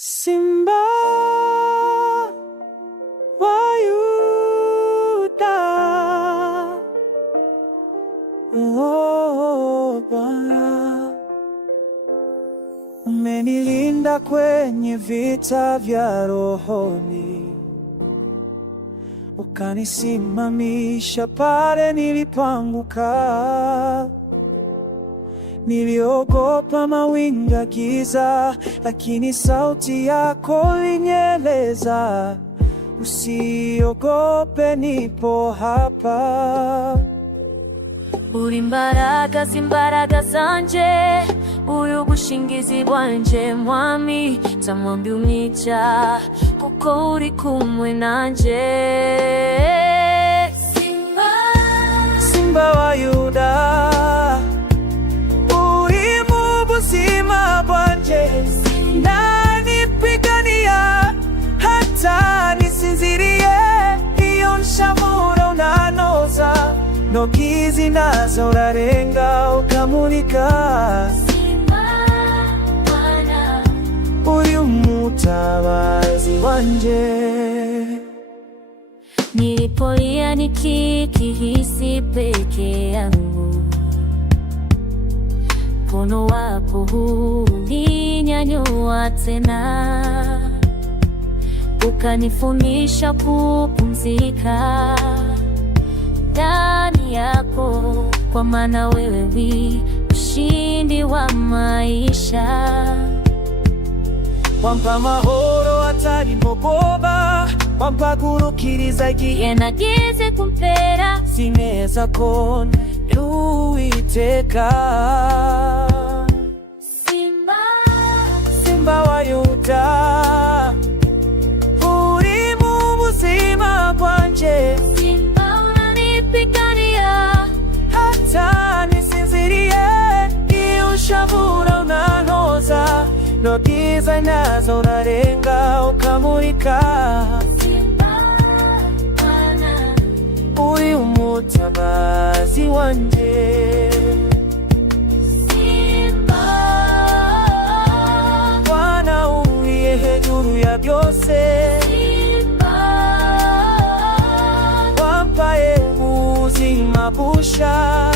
Simba wa Yuda, oh Bwana, umenilinda kwenye vita vya rohoni, ukanisimamisha pale nilipoanguka. Niliogopa mawingu, giza, lakini sauti yako ilinieleza, usiogope, nipo hapa. Uri imbaraga zanje, uyu bushingizi bwanje mwami, tamwambi umwica kuko uri kumwe nanje. Simba wa Yuda, ubuzima bwanje, nanipigania hata nisinzirie. Iyo nshavura unanoza, ntoki nazo urarenga ukamurika. Uri umutabazi wanje. Nilipolia nikihisi peke yangu, mkono wako uninyanyua tena, ukanifundisha kupumzika ndani yako, kwa maana wewe ni ushindi wa maisha. Wampa mahoro atari mbogoba, wampa gurukiriza igihe nagize kumpera. Sineza ko Uwiteka. Simba wa Yuda, uri mu buzima bwanje, unanipigania hata nisinzirie. Iyo nshavura unanoza, ntoki nazo urarenga ukamurika. Uri umutabazi wanje. Bwana uriye hejuru ya byose, wampaye ubuzima busha.